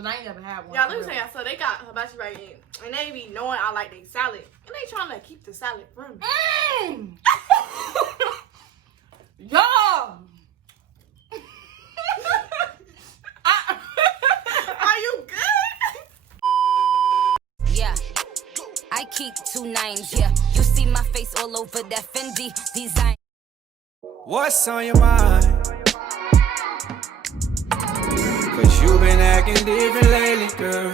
Cause I ain't never had one. Yeah, let me tell y'all. So they got hibachi right in, and they be knowing I like their salad, and they trying to keep the salad from me. Y'all. Are you good? Yeah, I keep 2 9s, yeah. You see my face all over that Fendi design. What's on your mind? Cause you been acting different lately, girl.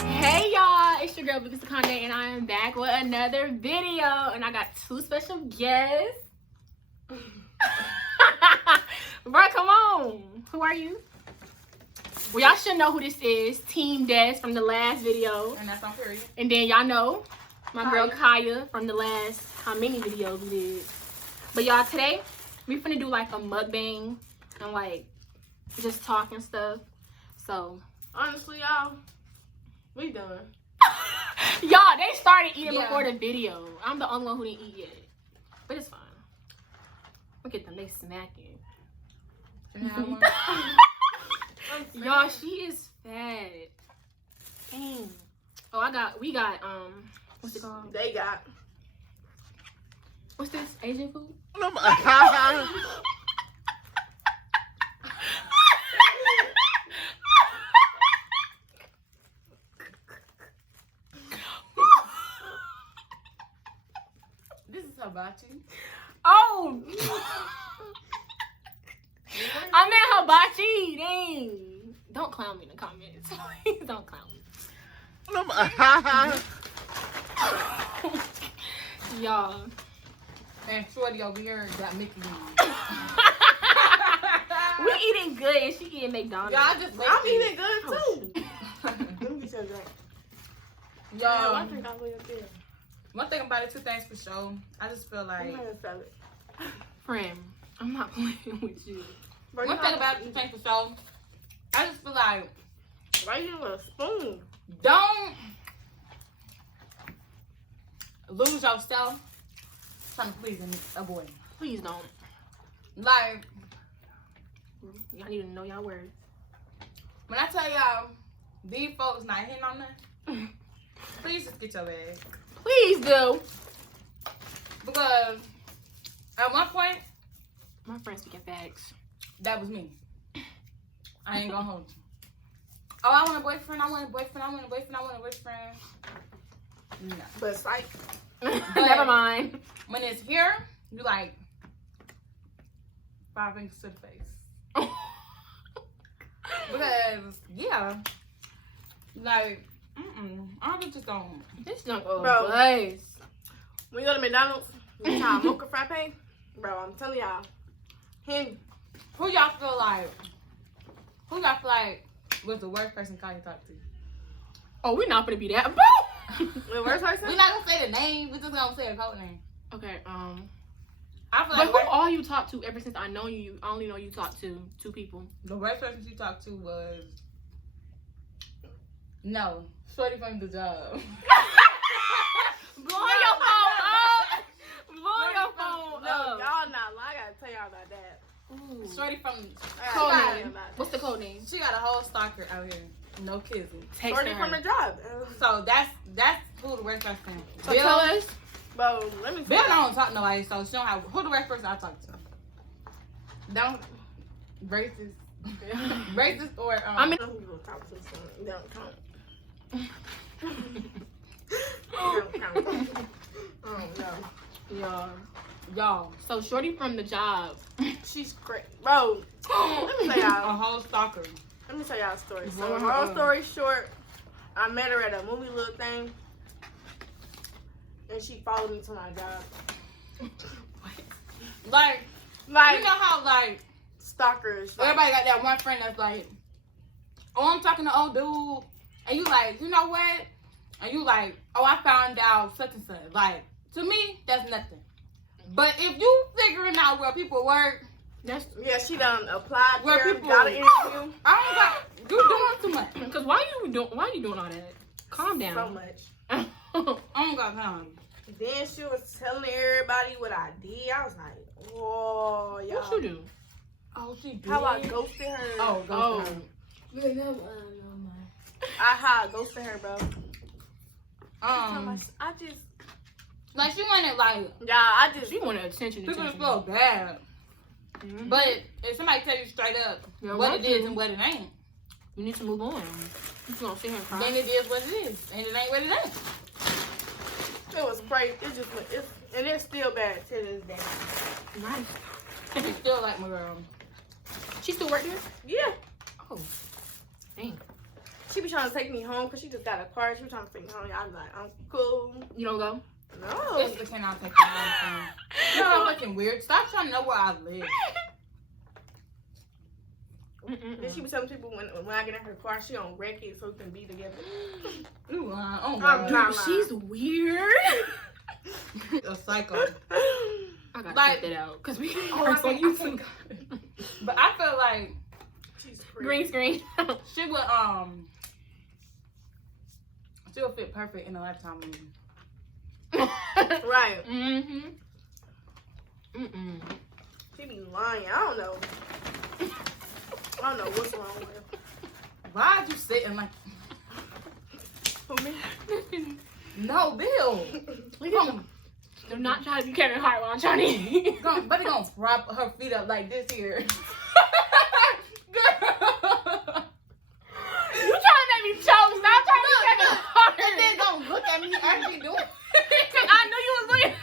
Hey y'all, it's your girl Lucas Conde, and I am back with another video, and I got 2 special guests. Bro, come on. Who are you? Well, y'all should know who this is. Team Des from the last video. And that's on period. And then y'all know my girl Kaya from the last how many videos we did. But y'all, today we finna do like a mukbang and like just talk and stuff. So Honestly, y'all, we done. y'all, they started eating Yeah. before the video. I'm the only one who didn't eat yet. But it's fine. Look at them, they smacking. Y'all, she is fat. Dang. Oh, we got what's it called? They got. What's this? Asian food? This is hibachi. Oh! I meant hibachi. Dang. Don't clown me in the comments. Please don't clown me. Y'all. And Shorty over here got Mickey Mouse. We eating good and she eating McDonald's. Y'all just I'm eating good Oh, too. Let me get your drink. Y'all, I think I'll leave it there. one thing about it, 2 things for sure. I just feel like I'm gonna sell it. Friend, I'm not playing with you. Bro, one you thing know- about it, 2 things for sure. I just feel like Why you with a spoon? don't lose yourself trying to please a boy. Please don't. Like Y'all need to know y'all words. when I tell y'all these folks not hitting on nothing, please just get your bag. Please do. Because at one point My friend's speaking facts. that was me. I ain't gonna hold you. Oh, I want a boyfriend, I want a boyfriend, I want a boyfriend, I want a boyfriend. No. But psych. Never mind. When it's here, you like 5 fingers to the face. Because, yeah. Like, I just don't. This junk oh, Bro. buzz. When you go to McDonald's, you try a mocha frappe. Bro, I'm telling y'all, him. Who y'all feel like was the worst person Kanye talked to? Oh, we're not gonna be that. The worst person? We're not gonna say the name, we're just gonna say the code name. Okay, I feel but like who all you talked to ever since I know you? I only know you talked to 2 people. the worst person she talked to was Shorty from the job. Blow your phone up. Blow your phone No, up. y'all not lying. I gotta tell y'all about that. Ooh. Shorty from Code I gotta tell name. you about What's the code name? she got a whole stalker out here. No kissing. Text Shorty her. from the job. So that's who the worst person. So tell us. Bro, let me Bill tell you. don't talk to nobody, so she don't have who the worst person I talk to. Don't racist, racist or I mean, Who you gonna talk to? So it don't count. It don't count. Oh no. y'all So Shorty from the job. She's crazy. Bro, let me tell a y'all. whole stalker. Let me tell y'all a story. So, Mhm. long story short, I met her at a movie little thing, and she followed me to my job. Like Like, you know how like stalkers. Like, everybody got that one friend that's like, oh, I'm talking to old dude, and you like, you know what? And you like, oh, I found out such and such. Like to me, that's nothing. But if you figuring out where people work, That's yeah, she done applied Where there, people- got an interview. I don't got you doing too much. because why you doing all that? Calm So down. much. I don't got time. Then she was telling everybody what I did. I was like, oh, y'all. What you do? Oh, she did. How I ghosted her. Oh, ghosted her. How I ghosted her, bro. Um, I just, like she wanted like She wanted attention. people to feel bad. Mm-hmm. But if somebody tell you straight up Yeah, what right it is to. and what it ain't, You need to move on. You gonna sit here and cry. then it is what it is, and it ain't what it ain't. it was crazy. And it's still bad to this day. Nice. She still like my girl. She still work there? Yeah. Oh, dang. She be trying to take me home because she just got a car. She was trying to take me home. I'm like, I'm cool. You don't go? No. It's the cannot take you home thing. You know how fucking weird. Stop trying to know where I live. Then she be telling people when I get in her car, she don't wreck it so we can be together. You lying? Oh I'm God. not Dude, she's weird. A psycho. I gotta Like- cut that out because we Oh, are on YouTube. But I feel like She's Green screen. she would she'll fit perfect in a Lifetime movie. Right. Mm-hmm. Mm-mm. She be lying. I don't know. I don't know what's wrong with her. Why'd you sitting like? For me? No, Bill. Do not try to be Kevin Hart while I'm trying to eat. But they gonna prop her feet up like this here. Girl. You trying to make me choke. Stop trying to be Kevin Hart. And then don't look at me actually doing it. Cause I knew you was looking.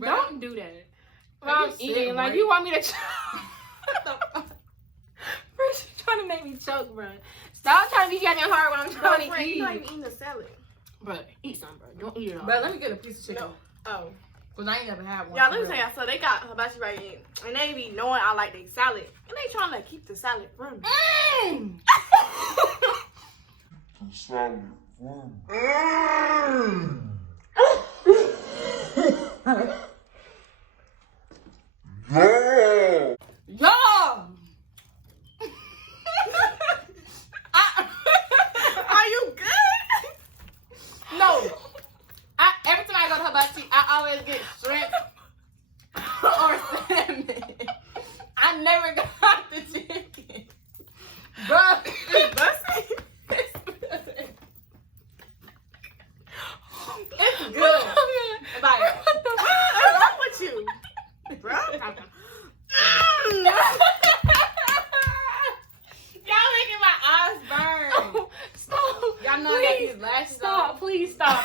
Don't do that. Are I'm you eating. sick, Like right? you want me to choke. Bro, she's trying to make me choke, bro. Stop trying to be Kevin Hart when I'm trying to Friend, eat. you're not even eating the salad. Bro, eat some, bro. Don't eat it all. But let me get a piece of chicken. No. Oh. Cause I ain't never had one. Y'all, let me for tell real. y'all. So they got hibachi right in. And they be knowing I like their salad. And they trying to keep the salad from me. Y'all! Are you good? No. Every time I go to Hibachi, I always get shrimp or salmon. I never got the chicken. Bro, it's busting. It's good. Like, What's wrong with you? Bro? Y'all making my eyes burn. Stop. Y'all know I got these lashes Stop. on. Please stop.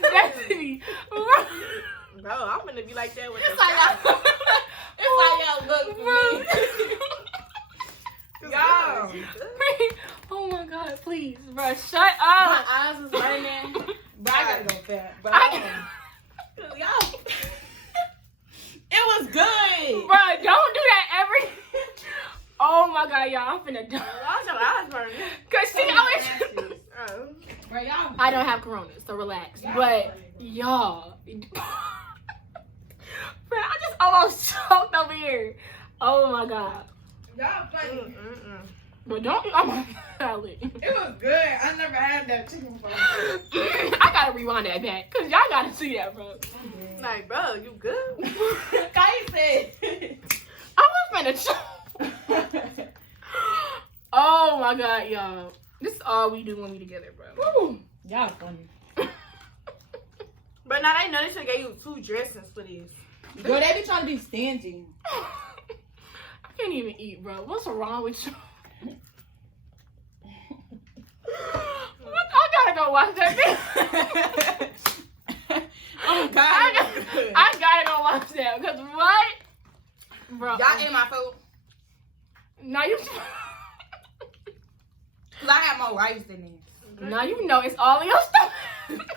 Destiny. Bro, I'm gonna be like that with It's the like y'all, it's like y'all look for me. Y'all. Oh my God, please, bro, shut My up. eyes is burning. But I gotta go fat. But Y'all. it was good. Bro, don't do that every. Oh my God, y'all, I'm finna die. Why's your eyes burning? Cause she always. Oh. Bro, y'all. I don't have corona, so relax. But y'all, bro, I just almost choked over here. Oh my God. Y'all funny. But don't. Oh my salad. It was good. I never had that chicken before. I gotta rewind that back, cause y'all gotta see that, bro. Like, bro, you good? Kai said. I was finna choke. Oh my God, y'all. This is all we do when we together, bro. Woo. Y'all funny. But now they know they should have gave you 2 dressings for this. Girl, they be trying to be stingy. I can't even eat, bro. What's wrong with you? What? I gotta go watch that video. Oh God. I gotta go watch that, because what? Bro. Y'all in my food. Now you. Cause I got more rice than this. Now you know it's all in your stomach.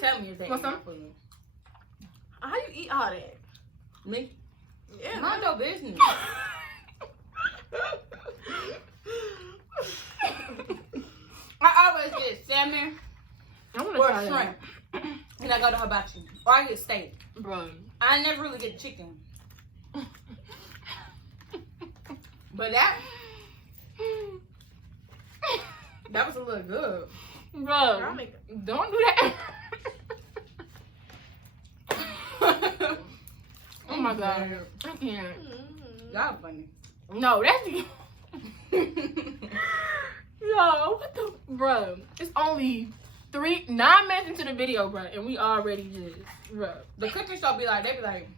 Tell me if they Want in my some? food. How you eat all that? Me? Yeah. Mind your business. I always get salmon I wanna or try shrimp when I go to Hibachi. Or I get steak. that. Bro. I never really get chicken. But that was a little good. Bro. Don't do that. my god. I can't. Y'all funny. No, that's yo, what the bro? It's only 9 minutes into the video, bro, and we already just bro. The cooking show be like, they be like,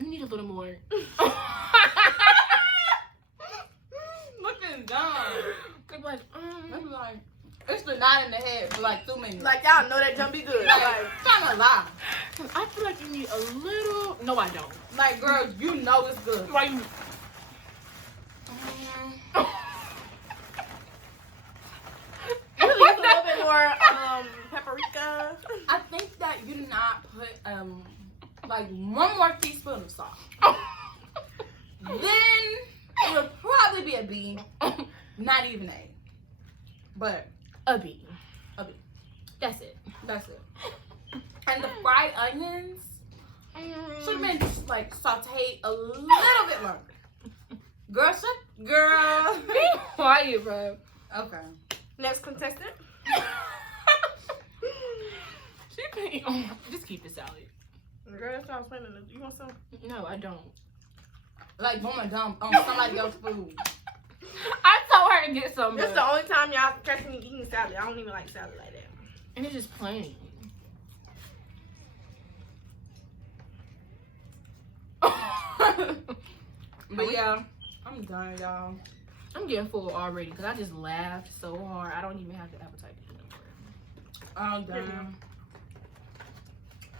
You need a little more. looking dumb. They be like, They be like, it's the 9 in the head for like 2 minutes. Like y'all know that jump be good. Like trying to lie. I feel like you need a little. No, I don't. Like, girl, you know it's good. Why you? you use a little bit more paprika. I think that you did not put like 1 more teaspoon of salt. Then it would probably be a B, not even A. But A B. a B. That's it. That's it. And the fried onions should have been like sauteed a little bit longer. Girl, girl. Be quiet, bro. Okay. Next contestant. She can't. Just keep the salad. Girl, that's what I was planning. You want some? No, I don't. Like woman dump on somebody else's food. I told her to get some. This is the only time y'all catch me eating salad. I don't even like salad like that. And it's just plain. But yeah, I'm done, y'all. I'm getting full already because I just laughed so hard. I don't even have the appetite to eat anymore. I'm done.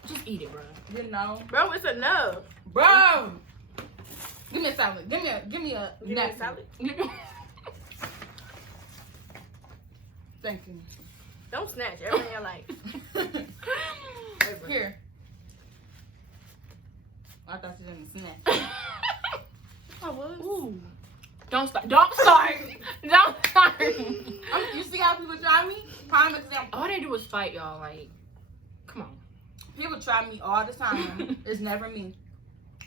Just eat it, bro. You know, Bro, it's enough. bro. Give me a salad. Give me a Give me a napkin. salad. Thank you. Don't snatch everything you like. Here. I thought you didn't snap. I was. Ooh. Don't start. Don't start. Don't start. You see how people try me? Prime example. All they do is fight, y'all. Like, come on. People try me all the time. It's never me.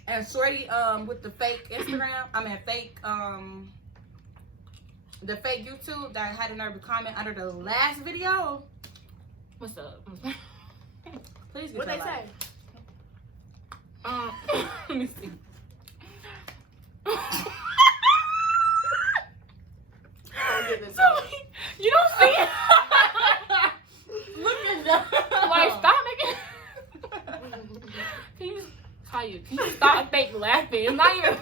And Shorty, with the fake Instagram, the fake YouTube that had a nerve to comment under the last video. What's up? Please get What your they life. say? Let me see. Don't get this So, you don't see it? Look at that. Like, stop making. Can you stop fake laughing? It's not even.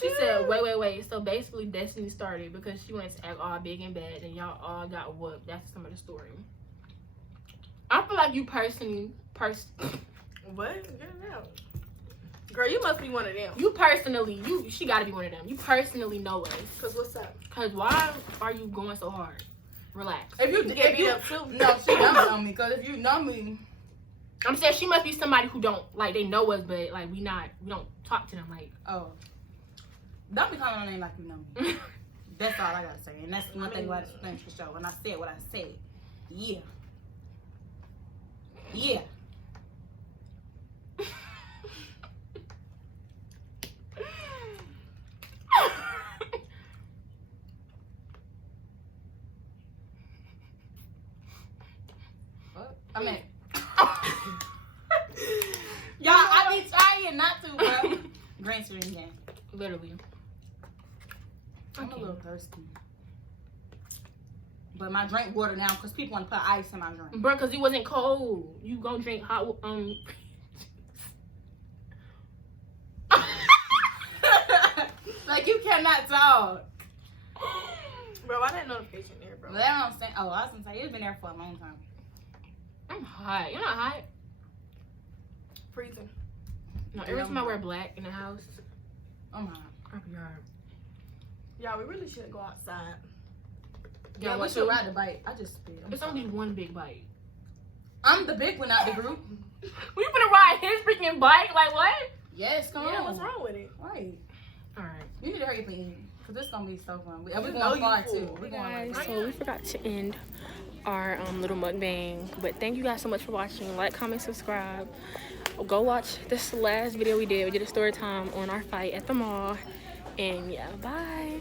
She said, wait. So basically, Destiny started because she wanted to act all big and bad, and y'all all got whooped. That's some of the story. I feel like you personally. What? Get it out. Girl, you must be one of them. She gotta be one of them. You personally know us. Cause what's up? Cause why are you going so hard? Relax. If you Get beat up too. no, she don't know me. Cause if you know me, I'm saying she must be somebody who don't like they know us, but like we don't talk to them like. oh, don't be calling my name like you know me. That's all I gotta say, and that's one thing about this thing for sure. And I said what I said. Yeah. Yeah. I mean, y'all, I be trying not to, bro. Green screen again. Literally. I'm a little thirsty. But my drink water now because people want to put ice in my drink. Bro, cause it wasn't cold. You gonna drink hot Like you cannot talk. Bro, why that notification there, bro? But that's what I'm saying. Oh, I was gonna say it's been there for a long time. I'm hot. You're not hot. Freezing. No, every time I wear black in the house, Oh my. I'll be alright. Y'all, we really should go outside. Yeah, we should ride the bike. I just spit. It's only one big bite. I'm the big one out the group. We gonna ride his freaking bike? Like what? Yes, come Yeah, on. what's wrong with it? Right. Alright. You need to hurry up and eat. Because this is going to be so fun. We're know going you far full. too. We're going like, So we forgot to end our little mukbang, but thank you guys so much for watching. Like, comment, subscribe. Go watch this last video we did. We did a story time on our fight at the mall, and yeah, bye.